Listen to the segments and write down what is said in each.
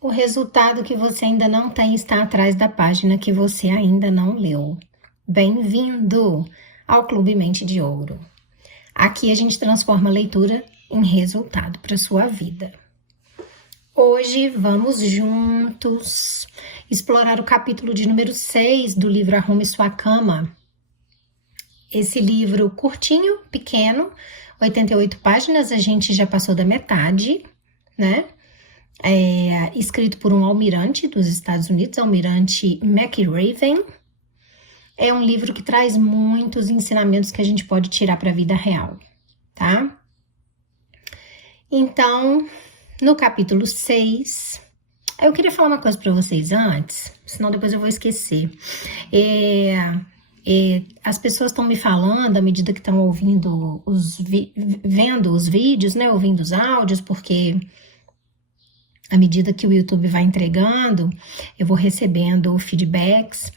O resultado que você ainda não tem está atrás da página que você ainda não leu. Bem-vindo ao Clube Mente de Ouro. Aqui a gente transforma a leitura em resultado para sua vida. Hoje vamos juntos explorar o capítulo de número 6 do livro Arrume Sua Cama. Esse livro curtinho, pequeno, 88 páginas, a gente já passou da metade, né? Escrito por um almirante dos Estados Unidos, almirante McRaven. É um livro que traz muitos ensinamentos que a gente pode tirar para a vida real, tá? Então, no capítulo 6, eu queria falar uma coisa para vocês antes, senão depois eu vou esquecer. As pessoas estão me falando à medida que estão ouvindo vendo os vídeos, né? Ouvindo os áudios, porque à medida que o YouTube vai entregando, eu vou recebendo feedbacks,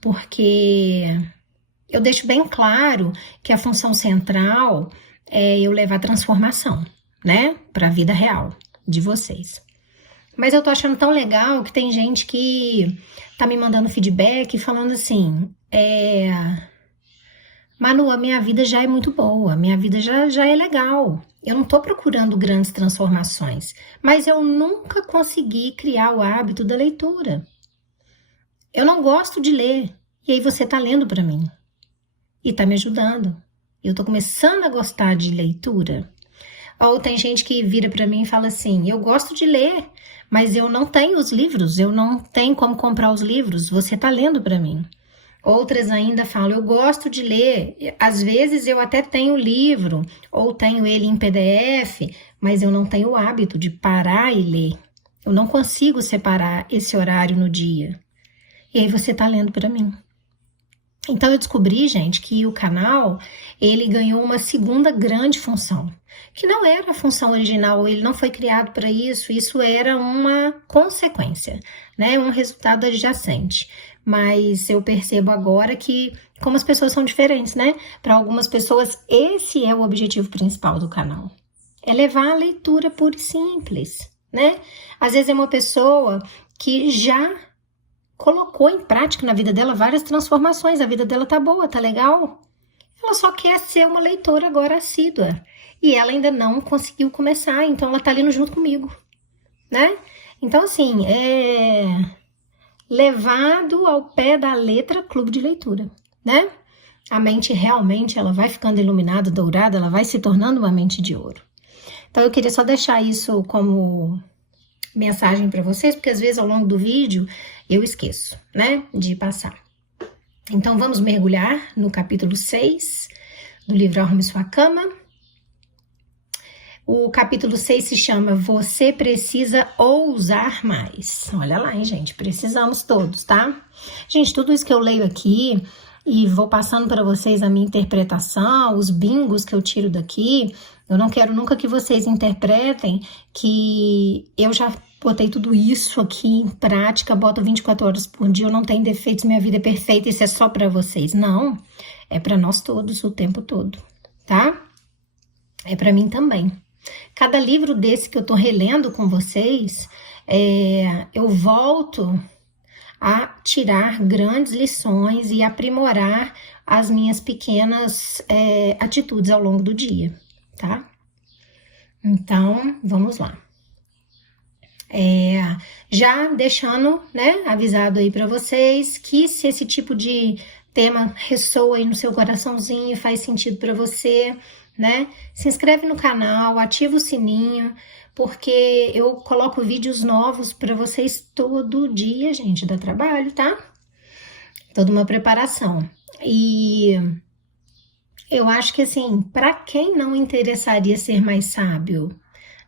porque eu deixo bem claro que a função central é eu levar transformação, né? Para a vida real de vocês. Mas eu tô achando tão legal que tem gente que tá me mandando feedback falando assim, Manu, a minha vida já é muito boa, a minha vida já é legal. Eu não tô procurando grandes transformações, mas eu nunca consegui criar o hábito da leitura. Eu não gosto de ler, e aí você tá lendo para mim e tá me ajudando. Eu tô começando a gostar de leitura. Ou tem gente que vira para mim e fala assim, eu gosto de ler, mas eu não tenho os livros, eu não tenho como comprar os livros, você tá lendo para mim. Outras ainda falam, eu gosto de ler, às vezes eu até tenho o livro, ou tenho ele em PDF, mas eu não tenho o hábito de parar e ler. Eu não consigo separar esse horário no dia. E aí você tá lendo para mim. Então eu descobri, gente, que o canal, ele ganhou uma segunda grande função, que não era a função original, ele não foi criado para isso era uma consequência, né? Um resultado adjacente. Mas eu percebo agora que, como as pessoas são diferentes, né? Para algumas pessoas, esse é o objetivo principal do canal. É levar a leitura pura e simples, né? Às vezes é uma pessoa que já colocou em prática na vida dela várias transformações, a vida dela tá boa, tá legal. Ela só quer ser uma leitora agora assídua. E ela ainda não conseguiu começar, então ela tá ali junto comigo, né? Então, assim, levado ao pé da letra clube de leitura, né? A mente realmente, ela vai ficando iluminada, dourada, ela vai se tornando uma mente de ouro. Então, eu queria só deixar isso como mensagem para vocês, porque às vezes ao longo do vídeo eu esqueço, né, de passar. Então, vamos mergulhar no capítulo 6 do livro Arrume Sua Cama. O capítulo 6 se chama Você Precisa Ousar Mais. Olha lá, hein, gente? Precisamos todos, tá? Gente, tudo isso que eu leio aqui e vou passando para vocês a minha interpretação, os bingos que eu tiro daqui, eu não quero nunca que vocês interpretem que eu já botei tudo isso aqui em prática, boto 24 horas por dia, eu não tenho defeitos, minha vida é perfeita, isso é só para vocês. Não, é para nós todos o tempo todo, tá? É para mim também. Cada livro desse que eu tô relendo com vocês, eu volto a tirar grandes lições e aprimorar as minhas pequenas atitudes ao longo do dia, tá? Então, vamos lá. Já deixando, né, avisado aí para vocês que se esse tipo de tema ressoa aí no seu coraçãozinho, faz sentido para você, né? Se inscreve no canal, ativa o sininho, porque eu coloco vídeos novos para vocês todo dia, gente, dá trabalho, tá? Toda uma preparação. E eu acho que, assim, para quem não interessaria ser mais sábio,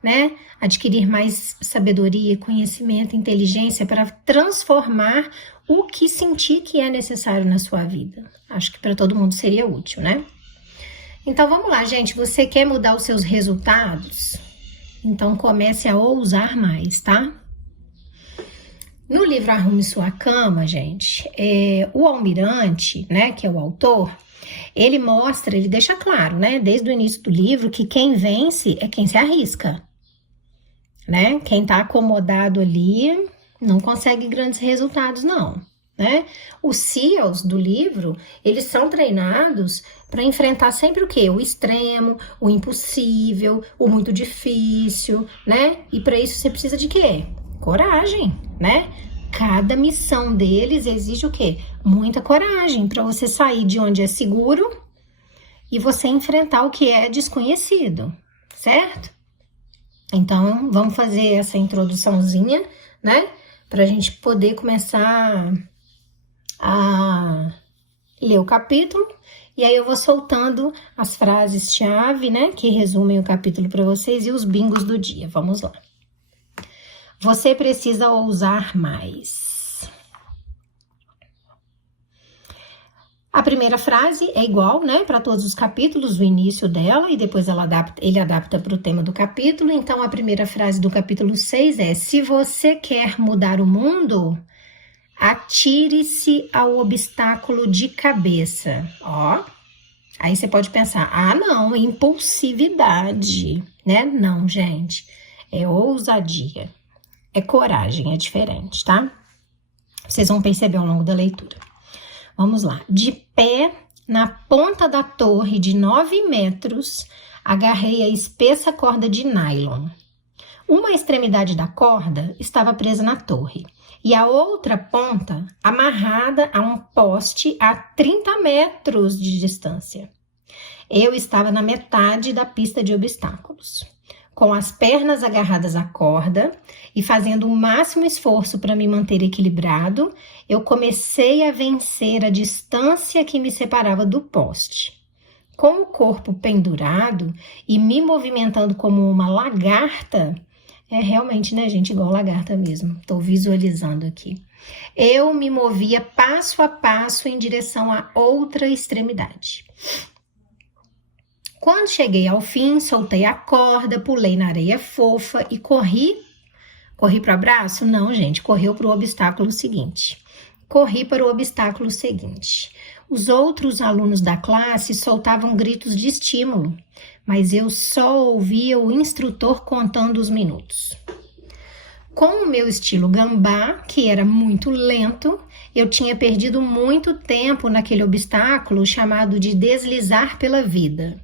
né? Adquirir mais sabedoria, conhecimento, inteligência para transformar o que sentir que é necessário na sua vida. Acho que para todo mundo seria útil, né? Então, vamos lá, gente. Você quer mudar os seus resultados? Então, comece a ousar mais, tá? No livro Arrume Sua Cama, gente, o almirante, né, que é o autor, ele mostra, ele deixa claro, né, desde o início do livro, que quem vence é quem se arrisca. né? Quem tá acomodado ali não consegue grandes resultados, não, né? Os SEALs do livro, eles são treinados para enfrentar sempre o quê? O extremo, o impossível, o muito difícil, né? E para isso você precisa de quê? Coragem, né? Cada missão deles exige o quê? Muita coragem para você sair de onde é seguro e você enfrentar o que é desconhecido, certo? Então, vamos fazer essa introduçãozinha, né? Para a gente poder começar a ler o capítulo. E aí eu vou soltando as frases-chave, né? Que resumem o capítulo para vocês e os bingos do dia. Vamos lá. Você precisa ousar mais. A primeira frase é igual, né, para todos os capítulos, o início dela, e depois ele adapta para o tema do capítulo. Então, a primeira frase do capítulo 6 é: se você quer mudar o mundo, atire-se ao obstáculo de cabeça. Ó, aí você pode pensar, não, impulsividade, né? Não, gente, é ousadia, é coragem, é diferente, tá? Vocês vão perceber ao longo da leitura. Vamos lá. De pé na ponta da torre de 9 metros, agarrei a espessa corda de nylon. Uma extremidade da corda estava presa na torre e a outra ponta amarrada a um poste a 30 metros de distância. Eu estava na metade da pista de obstáculos. Com as pernas agarradas à corda e fazendo o máximo esforço para me manter equilibrado, eu comecei a vencer a distância que me separava do poste. Com o corpo pendurado e me movimentando como uma lagarta, é realmente, né, gente, igual lagarta mesmo, estou visualizando aqui. Eu me movia passo a passo em direção à outra extremidade. Quando cheguei ao fim, soltei a corda, pulei na areia fofa e corri. Corri para o abraço? Não, gente, correu para o obstáculo seguinte. Corri para o obstáculo seguinte. Os outros alunos da classe soltavam gritos de estímulo, mas eu só ouvia o instrutor contando os minutos. Com o meu estilo gambá, que era muito lento, eu tinha perdido muito tempo naquele obstáculo chamado de deslizar pela vida.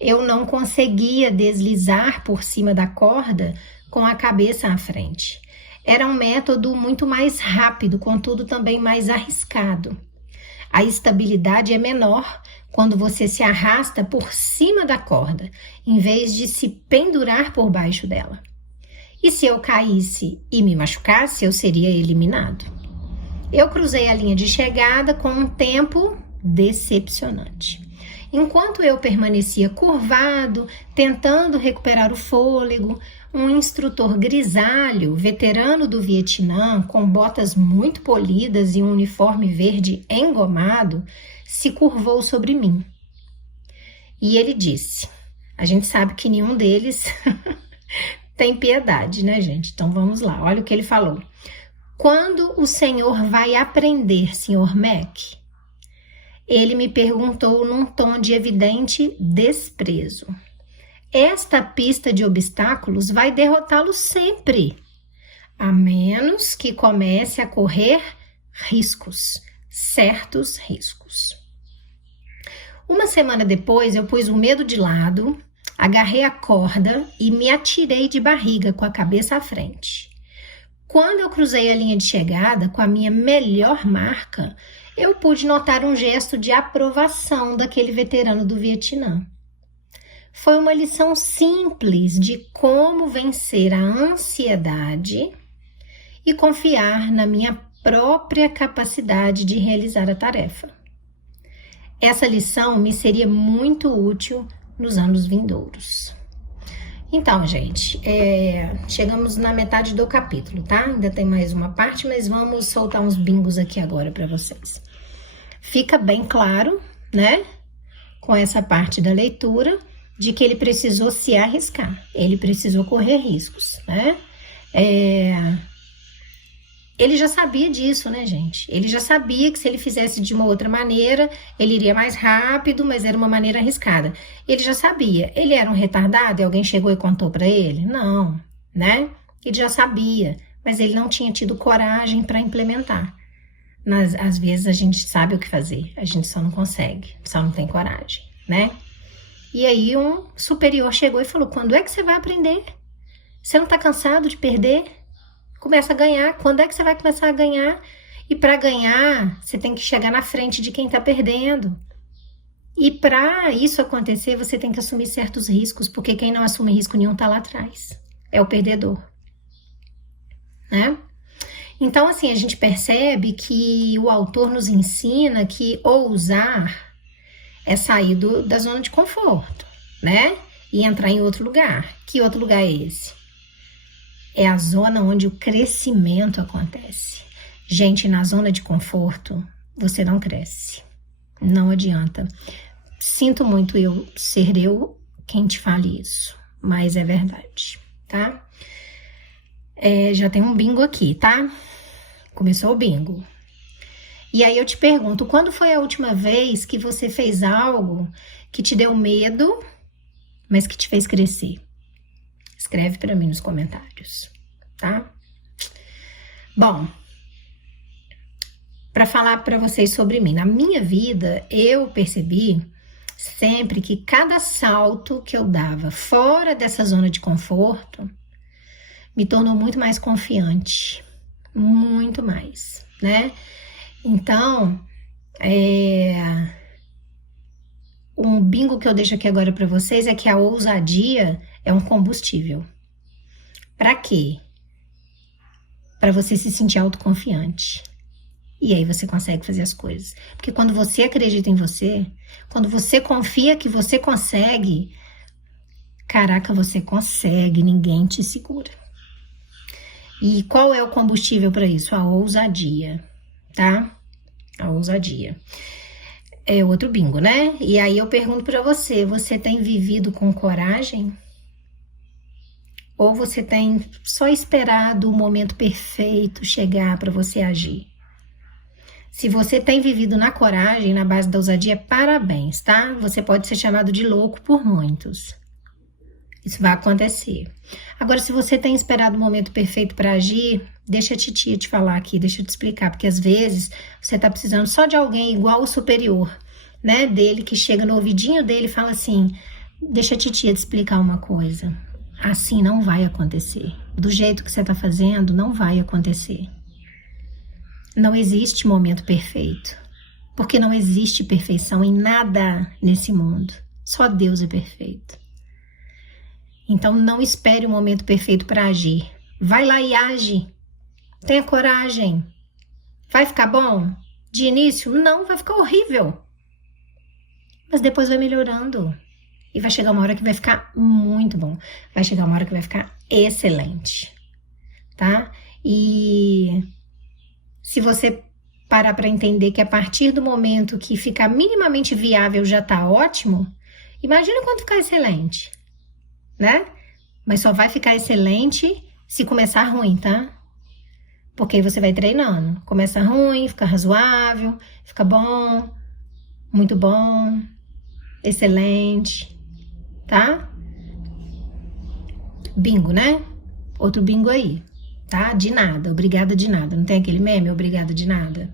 Eu não conseguia deslizar por cima da corda com a cabeça à frente. Era um método muito mais rápido, contudo também mais arriscado. A estabilidade é menor quando você se arrasta por cima da corda, em vez de se pendurar por baixo dela. E se eu caísse e me machucasse, eu seria eliminado. Eu cruzei a linha de chegada com um tempo decepcionante. Enquanto eu permanecia curvado, tentando recuperar o fôlego, um instrutor grisalho, veterano do Vietnã, com botas muito polidas e um uniforme verde engomado, se curvou sobre mim. E ele disse, a gente sabe que nenhum deles tem piedade, né, gente? Então vamos lá, olha o que ele falou. Quando o senhor vai aprender, senhor Mac? Ele me perguntou num tom de evidente desprezo. Esta pista de obstáculos vai derrotá-lo sempre, a menos que comece a correr riscos, certos riscos. Uma semana depois, eu pus o medo de lado, agarrei a corda e me atirei de barriga com a cabeça à frente. Quando eu cruzei a linha de chegada com a minha melhor marca, eu pude notar um gesto de aprovação daquele veterano do Vietnã. Foi uma lição simples de como vencer a ansiedade e confiar na minha própria capacidade de realizar a tarefa. Essa lição me seria muito útil nos anos vindouros. Então, gente, chegamos na metade do capítulo, tá? Ainda tem mais uma parte, mas vamos soltar uns bingos aqui agora para vocês. Fica bem claro, né, com essa parte da leitura, de que ele precisou se arriscar, ele precisou correr riscos, né? Ele já sabia disso, né, gente? Ele já sabia que se ele fizesse de uma outra maneira, ele iria mais rápido, mas era uma maneira arriscada. Ele já sabia. Ele era um retardado e alguém chegou e contou para ele? Não, né? Ele já sabia, mas ele não tinha tido coragem para implementar. Mas, às vezes a gente sabe o que fazer, a gente só não consegue, só não tem coragem, né? E aí um superior chegou e falou, quando é que você vai aprender? Você não tá cansado de perder? Começa a ganhar, quando é que você vai começar a ganhar? E para ganhar, você tem que chegar na frente de quem tá perdendo. E para isso acontecer, você tem que assumir certos riscos, porque quem não assume risco nenhum tá lá atrás, é o perdedor, né? Então, assim, a gente percebe que o autor nos ensina que ousar é sair da zona de conforto, né? E entrar em outro lugar. Que outro lugar é esse? É a zona onde o crescimento acontece. Gente, na zona de conforto, você não cresce. Não adianta. Sinto muito ser eu quem te fale isso, mas é verdade, tá? Já tem um bingo aqui, tá? Começou o bingo. E aí eu te pergunto, quando foi a última vez que você fez algo que te deu medo, mas que te fez crescer? Escreve para mim nos comentários, tá? Bom, para falar para vocês sobre mim, na minha vida eu percebi sempre que cada salto que eu dava fora dessa zona de conforto me tornou muito mais confiante, muito mais, né? Então, um bingo que eu deixo aqui agora para vocês é que a ousadia é um combustível. Para quê? Para você se sentir autoconfiante. E aí você consegue fazer as coisas. Porque quando você acredita em você, quando você confia que você consegue, caraca, você consegue, ninguém te segura. E qual é o combustível para isso? A ousadia, tá? A ousadia. É outro bingo, né? E aí eu pergunto para você, você tem vivido com coragem? Ou você tem só esperado o momento perfeito chegar para você agir? Se você tem vivido na coragem, na base da ousadia, parabéns, tá? Você pode ser chamado de louco por muitos. Isso vai acontecer. Agora, se você tem esperado o momento perfeito para agir, deixa a titia te falar aqui, deixa eu te explicar, porque às vezes você tá precisando só de alguém igual o superior, né? Dele, que chega no ouvidinho dele e fala assim, deixa a titia te explicar uma coisa. Assim não vai acontecer. Do jeito que você tá fazendo, não vai acontecer. Não existe momento perfeito, porque não existe perfeição em nada nesse mundo. Só Deus é perfeito. Então não espere o momento perfeito para agir. Vai lá e age. Tenha coragem. Vai ficar bom? De início? Não, vai ficar horrível. Mas depois vai melhorando. E vai chegar uma hora que vai ficar muito bom. Vai chegar uma hora que vai ficar excelente. Tá? E se você parar para entender que a partir do momento que ficar minimamente viável já tá ótimo, imagina quando ficar excelente, né? Mas só vai ficar excelente se começar ruim, tá? Porque aí você vai treinando. Começa ruim, fica razoável, fica bom, muito bom, excelente, tá? Bingo, né? Outro bingo aí. Tá? De nada, obrigada de nada. Não tem aquele meme, obrigada de nada?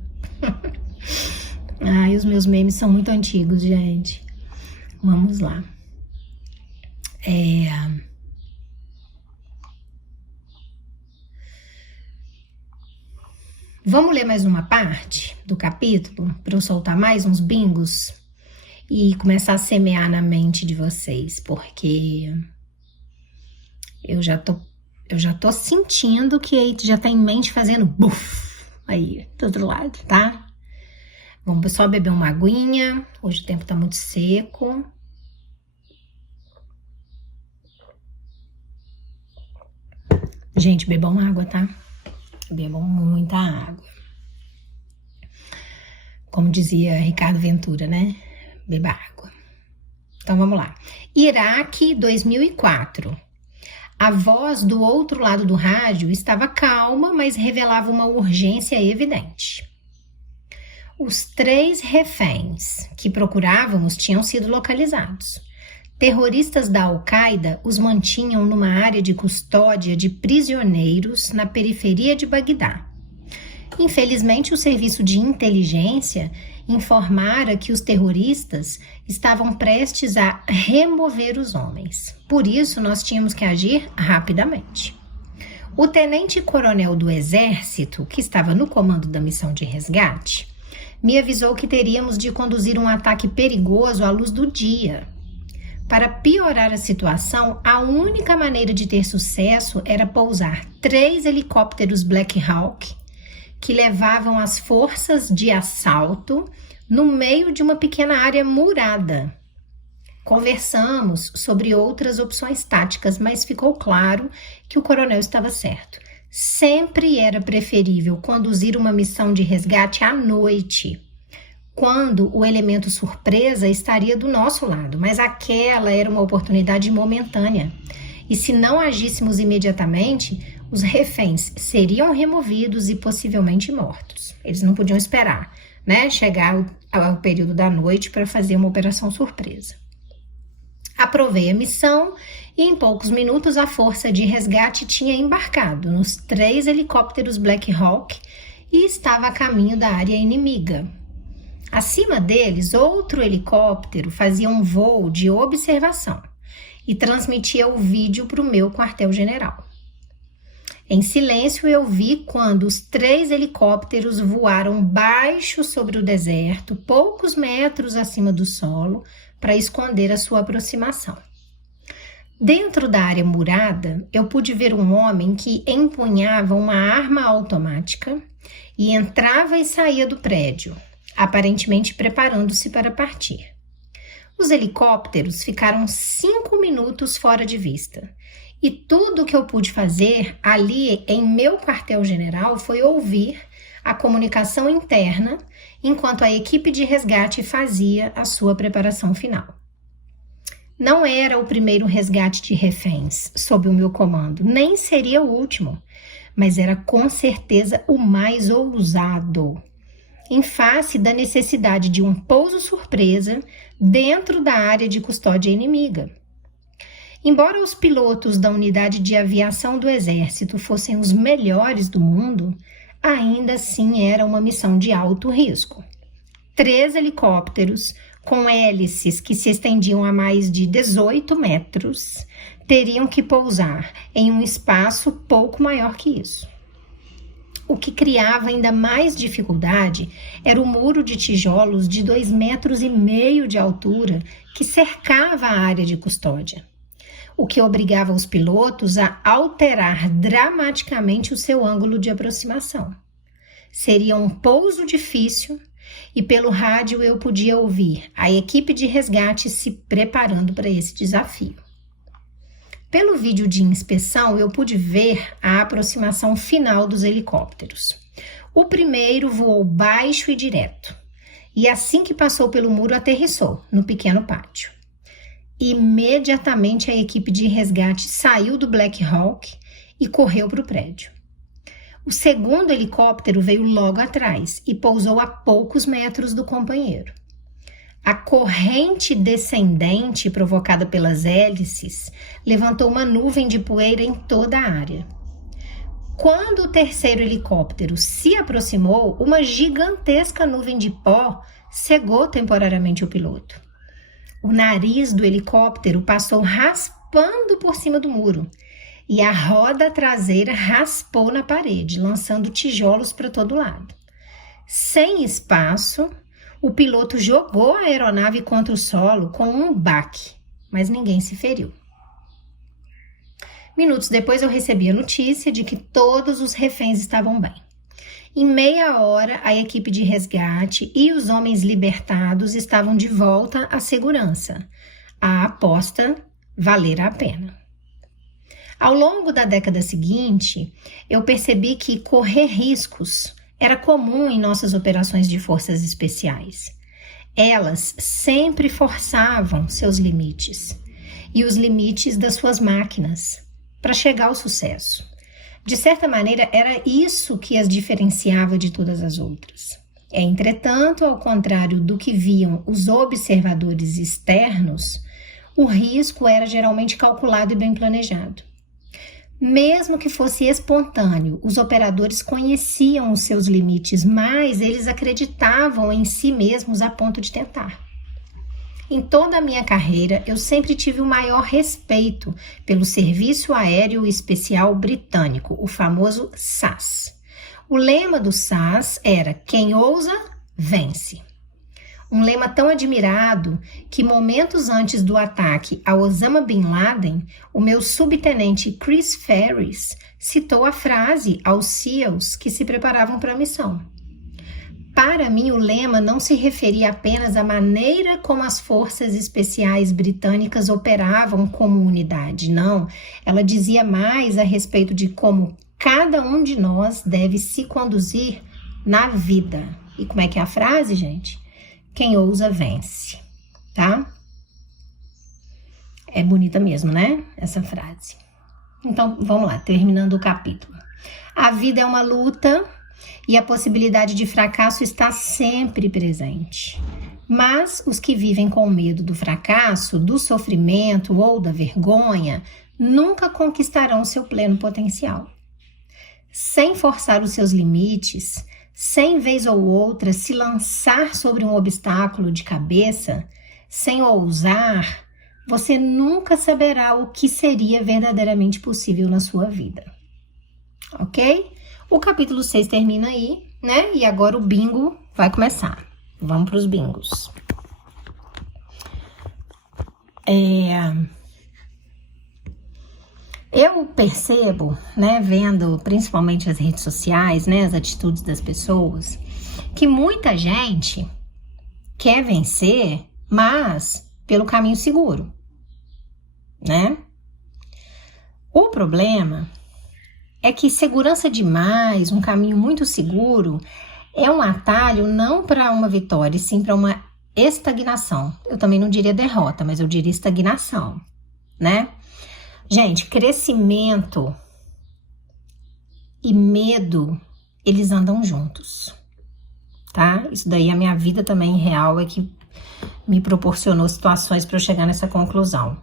Ai, os meus memes são muito antigos, gente. Vamos lá. Vamos ler mais uma parte do capítulo para eu soltar mais uns bingos e começar a semear na mente de vocês, porque eu já tô sentindo que aí já tá em mente fazendo buf, aí, do outro lado, tá? Vamos só beber uma aguinha, hoje o tempo tá muito seco. Gente, bebam água, tá? Bebam muita água. Como dizia Ricardo Ventura, né? Beba água. Então, vamos lá. Iraque, 2004. A voz do outro lado do rádio estava calma, mas revelava uma urgência evidente. Os 3 reféns que procurávamos tinham sido localizados. Terroristas da Al-Qaeda os mantinham numa área de custódia de prisioneiros na periferia de Bagdá. Infelizmente, o serviço de inteligência informara que os terroristas estavam prestes a remover os homens. Por isso, nós tínhamos que agir rapidamente. O tenente-coronel do Exército, que estava no comando da missão de resgate, me avisou que teríamos de conduzir um ataque perigoso à luz do dia. Para piorar a situação, a única maneira de ter sucesso era pousar 3 helicópteros Black Hawk que levavam as forças de assalto no meio de uma pequena área murada. Conversamos sobre outras opções táticas, mas ficou claro que o coronel estava certo. Sempre era preferível conduzir uma missão de resgate à noite, quando o elemento surpresa estaria do nosso lado, mas aquela era uma oportunidade momentânea. E se não agíssemos imediatamente, os reféns seriam removidos e possivelmente mortos. Eles não podiam esperar, chegar ao período da noite para fazer uma operação surpresa. Aprovei a missão e em poucos minutos a força de resgate tinha embarcado nos 3 helicópteros Black Hawk e estava a caminho da área inimiga. Acima deles, outro helicóptero fazia um voo de observação e transmitia o vídeo para o meu quartel-general. Em silêncio, eu vi quando os 3 helicópteros voaram baixo sobre o deserto, poucos metros acima do solo, para esconder a sua aproximação. Dentro da área murada, eu pude ver um homem que empunhava uma arma automática e entrava e saía do prédio, aparentemente preparando-se para partir. Os helicópteros ficaram 5 minutos fora de vista. E tudo o que eu pude fazer ali em meu quartel-general foi ouvir a comunicação interna enquanto a equipe de resgate fazia a sua preparação final. Não era o primeiro resgate de reféns sob o meu comando, nem seria o último, mas era com certeza o mais ousado, em face da necessidade de um pouso surpresa dentro da área de custódia inimiga. Embora os pilotos da unidade de aviação do Exército fossem os melhores do mundo, ainda assim era uma missão de alto risco. 3 helicópteros com hélices que se estendiam a mais de 18 metros teriam que pousar em um espaço pouco maior que isso. O que criava ainda mais dificuldade era o muro de tijolos de 2,5 metros de altura que cercava a área de custódia, o que obrigava os pilotos a alterar dramaticamente o seu ângulo de aproximação. Seria um pouso difícil e pelo rádio eu podia ouvir a equipe de resgate se preparando para esse desafio. Pelo vídeo de inspeção, eu pude ver a aproximação final dos helicópteros. O primeiro voou baixo e direto, e assim que passou pelo muro, aterrissou no pequeno pátio. Imediatamente a equipe de resgate saiu do Black Hawk e correu para o prédio. O segundo helicóptero veio logo atrás e pousou a poucos metros do companheiro. A corrente descendente provocada pelas hélices levantou uma nuvem de poeira em toda a área. Quando o terceiro helicóptero se aproximou, uma gigantesca nuvem de pó cegou temporariamente o piloto. O nariz do helicóptero passou raspando por cima do muro e a roda traseira raspou na parede, lançando tijolos para todo lado. Sem espaço, o piloto jogou a aeronave contra o solo com um baque, mas ninguém se feriu. Minutos depois eu recebi a notícia de que todos os reféns estavam bem. Em meia hora, a equipe de resgate e os homens libertados estavam de volta à segurança. A aposta valera a pena. Ao longo da década seguinte, eu percebi que correr riscos era comum em nossas operações de forças especiais. Elas sempre forçavam seus limites e os limites das suas máquinas para chegar ao sucesso. De certa maneira, era isso que as diferenciava de todas as outras. Entretanto, ao contrário do que viam os observadores externos, o risco era geralmente calculado e bem planejado. Mesmo que fosse espontâneo, os operadores conheciam os seus limites, mas eles acreditavam em si mesmos a ponto de tentar. Em toda a minha carreira, eu sempre tive o maior respeito pelo Serviço Aéreo Especial Britânico, o famoso SAS. O lema do SAS era: quem ousa, vence. Um lema tão admirado que momentos antes do ataque a Osama Bin Laden, o meu subtenente Chris Ferris citou a frase aos SEALs que se preparavam para a missão. Para mim, o lema não se referia apenas à maneira como as forças especiais britânicas operavam como unidade, não. Ela dizia mais a respeito de como cada um de nós deve se conduzir na vida. E como é que é a frase, gente? Quem ousa, vence, tá? É bonita mesmo, né? Essa frase. Então, vamos lá, terminando o capítulo. A vida é uma luta e a possibilidade de fracasso está sempre presente. Mas os que vivem com medo do fracasso, do sofrimento ou da vergonha, nunca conquistarão seu pleno potencial. Sem forçar os seus limites, sem vez ou outra se lançar sobre um obstáculo de cabeça, sem ousar, você nunca saberá o que seria verdadeiramente possível na sua vida. Ok? O capítulo 6 termina aí, né? E agora o bingo vai começar. Vamos para os bingos. Eu percebo, né, vendo principalmente as redes sociais, né, as atitudes das pessoas, que muita gente quer vencer, mas pelo caminho seguro, né? O problema é que segurança demais, um caminho muito seguro, é um atalho não para uma vitória, e sim para uma estagnação. Eu também não diria derrota, mas eu diria estagnação, né? Gente, crescimento e medo, eles andam juntos, tá? Isso daí, a minha vida também real é que me proporcionou situações para eu chegar nessa conclusão.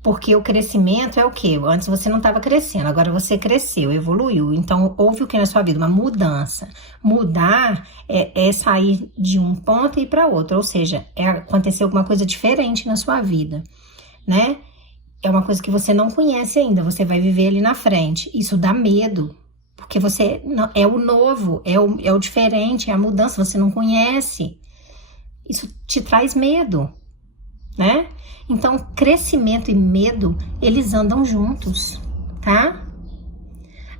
Porque o crescimento é o quê? Antes você não estava crescendo, agora você cresceu, evoluiu. Então, houve o que na sua vida? Uma mudança. Mudar é sair de um ponto e ir para outro, ou seja, acontecer alguma coisa diferente na sua vida, né? É uma coisa que você não conhece ainda, você vai viver ali na frente. Isso dá medo, porque você não, é o novo, é o diferente, é a mudança, você não conhece. Isso te traz medo, né? Então, crescimento e medo, eles andam juntos, tá?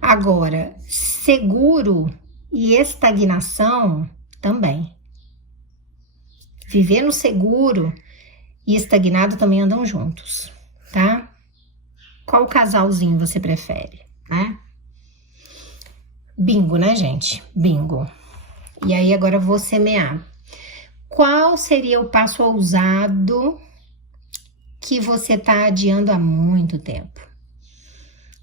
Agora, seguro e estagnação também. Viver no seguro e estagnado também andam juntos, tá? Qual casalzinho você prefere, né? Bingo, né, gente? Bingo. E aí, agora eu vou semear. Qual seria o passo ousado que você está adiando há muito tempo?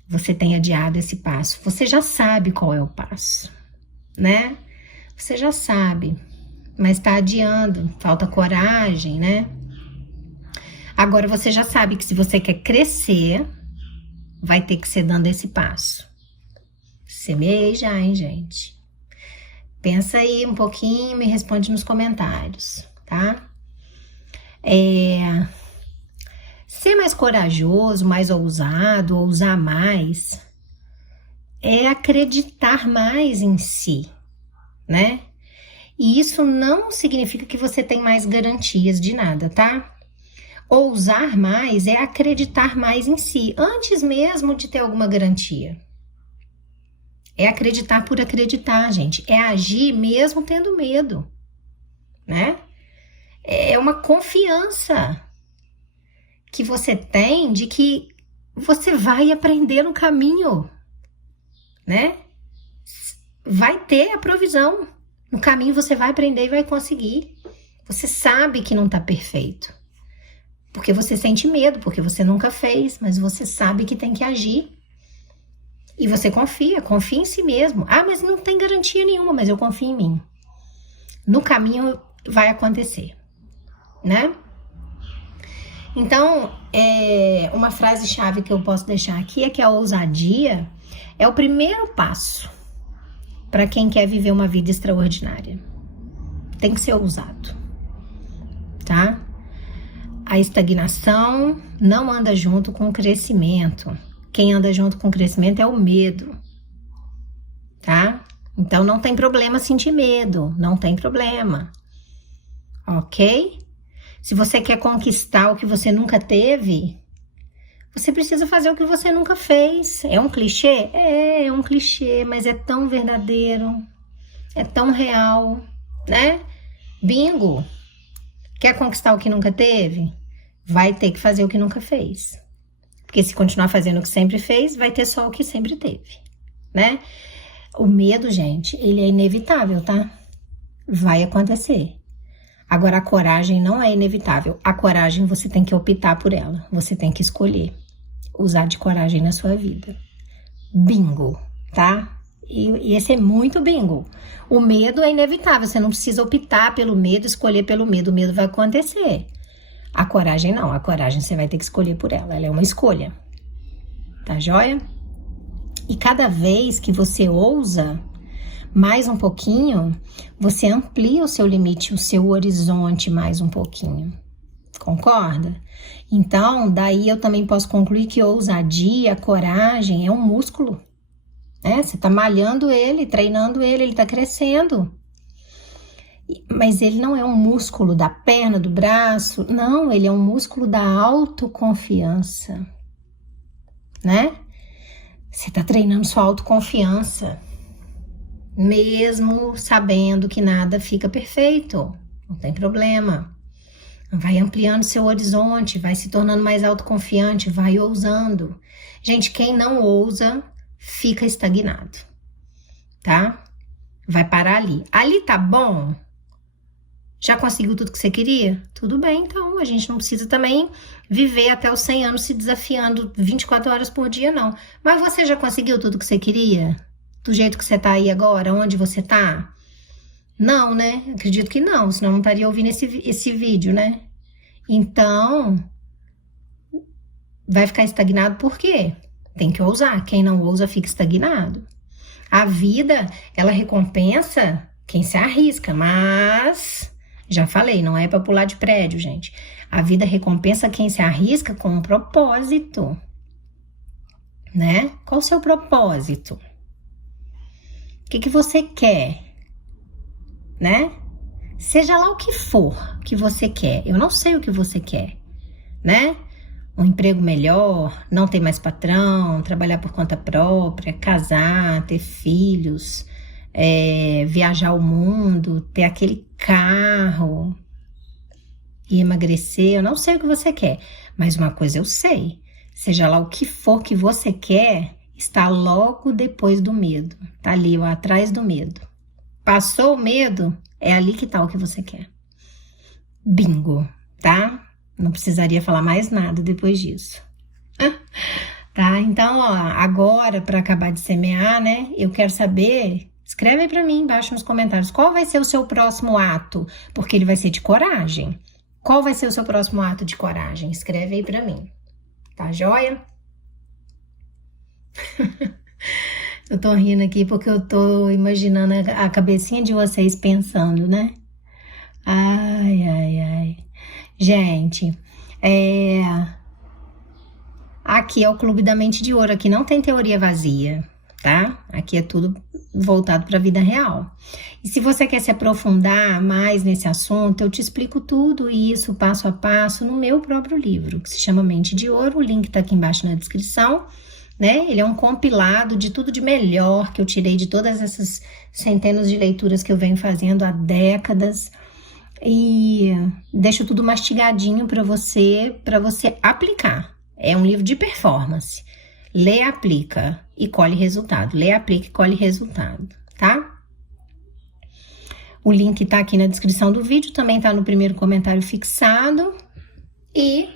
Você tem adiado esse passo. Você já sabe qual é o passo, né? Você já sabe, mas está adiando. Falta coragem, né? Agora você já sabe que se você quer crescer, vai ter que ser dando esse passo. Semeei já, hein, gente? Pensa aí um pouquinho, me responde nos comentários, tá? Ser mais corajoso, mais ousado, ousar mais, é acreditar mais em si, né? E isso não significa que você tem mais garantias de nada, tá? Ousar mais é acreditar mais em si, antes mesmo de ter alguma garantia. É acreditar por acreditar, gente. É agir mesmo tendo medo, né? É uma confiança que você tem de que você vai aprender no caminho, né? Vai ter a provisão. No caminho você vai aprender e vai conseguir. Você sabe que não tá perfeito. Porque você sente medo, porque você nunca fez, mas você sabe que tem que agir. E você confia em si mesmo. Ah, mas não tem garantia nenhuma, mas eu confio em mim. No caminho vai acontecer, né? Então, uma frase-chave que eu posso deixar aqui é que a ousadia é o primeiro passo para quem quer viver uma vida extraordinária. Tem que ser ousado, tá? A estagnação não anda junto com o crescimento. Quem anda junto com o crescimento é o medo, tá? Então, não tem problema sentir medo, não tem problema, ok? Se você quer conquistar o que você nunca teve, você precisa fazer o que você nunca fez. É um clichê? É um clichê, mas é tão verdadeiro, é tão real, né? Bingo! Quer conquistar o que nunca teve? Vai ter que fazer o que nunca fez. Porque se continuar fazendo o que sempre fez, vai ter só o que sempre teve, né? O medo, gente, ele é inevitável, tá? Vai acontecer. Agora, a coragem não é inevitável. A coragem, você tem que optar por ela. Você tem que escolher usar de coragem na sua vida. Bingo, tá? E esse é muito bingo. O medo é inevitável. Você não precisa optar pelo medo, escolher pelo medo. O medo vai acontecer. A coragem não. A coragem você vai ter que escolher por ela. Ela é uma escolha. Tá joia? E cada vez que você ousa mais um pouquinho, você amplia o seu limite, o seu horizonte mais um pouquinho. Concorda? Então, daí eu também posso concluir que a ousadia, a coragem é um músculo. Né? Você tá malhando ele, treinando ele tá crescendo. Mas ele não é um músculo da perna, do braço. Não, ele é um músculo da autoconfiança. Né? Você tá treinando sua autoconfiança. Mesmo sabendo que nada fica perfeito. Não tem problema. Vai ampliando seu horizonte, vai se tornando mais autoconfiante, vai ousando. Gente, quem não ousa, fica estagnado, tá? Vai parar ali. Ali tá bom? Já conseguiu tudo que você queria? Tudo bem, então. A gente não precisa também viver até os 100 anos se desafiando 24 horas por dia, não. Mas você já conseguiu tudo que você queria? Do jeito que você tá aí agora? Onde você tá? Não, né? Acredito que não, senão não estaria ouvindo esse vídeo, né? Então, vai ficar estagnado por quê? Tem que ousar. Quem não ousa fica estagnado. A vida, ela recompensa quem se arrisca, mas... Já falei, não é para pular de prédio, gente. A vida recompensa quem se arrisca com um propósito, né? Qual o seu propósito? O que você quer, né? Seja lá o que for que você quer. Eu não sei o que você quer, né? Um emprego melhor, não ter mais patrão, trabalhar por conta própria, casar, ter filhos... viajar o mundo, ter aquele carro e emagrecer, eu não sei o que você quer, mas uma coisa eu sei, seja lá o que for que você quer, está logo depois do medo, tá ali, ó, atrás do medo. Passou o medo, é ali que tá o que você quer. Bingo, tá? Não precisaria falar mais nada depois disso. Tá? Então, ó, agora, para acabar de semear, né, eu quero saber... Escreve aí pra mim embaixo nos comentários qual vai ser o seu próximo ato, porque ele vai ser de coragem. Qual vai ser o seu próximo ato de coragem? Escreve aí pra mim, tá joia? Eu tô rindo aqui porque eu tô imaginando a cabecinha de vocês pensando, né? Ai, ai, ai. Gente, aqui é o Clube da Mente de Ouro, aqui não tem teoria vazia. Tá? Aqui é tudo voltado para a vida real. E se você quer se aprofundar mais nesse assunto, eu te explico tudo isso, passo a passo, no meu próprio livro, que se chama Mente de Ouro. O link tá aqui embaixo na descrição, né? Ele é um compilado de tudo de melhor que eu tirei de todas essas centenas de leituras que eu venho fazendo há décadas. E deixo tudo mastigadinho para você aplicar. É um livro de performance. Lê, aplica e colhe resultado. Lê, aplica e colhe resultado, tá? O link tá aqui na descrição do vídeo, também tá no primeiro comentário fixado. E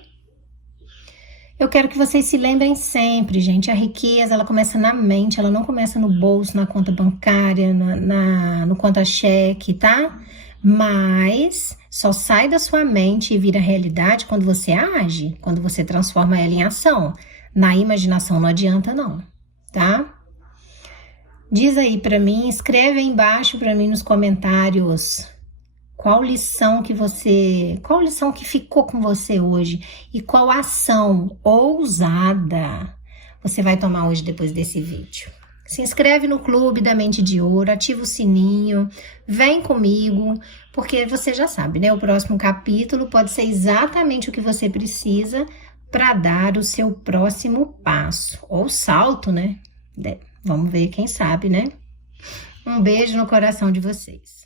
eu quero que vocês se lembrem sempre, gente, a riqueza, ela começa na mente, ela não começa no bolso, na conta bancária, no conta-cheque, tá? Mas Só sai da sua mente e vira realidade quando você age, quando você transforma ela em ação. Na imaginação não adianta não, tá? Diz aí pra mim, escreve aí embaixo pra mim nos comentários qual lição que ficou com você hoje e qual ação ousada você vai tomar hoje depois desse vídeo. Se inscreve no Clube da Mente de Ouro, ativa o sininho, vem comigo, porque você já sabe, né? O próximo capítulo pode ser exatamente o que você precisa para dar o seu próximo passo, ou salto, né? Vamos ver, quem sabe, né? Um beijo no coração de vocês.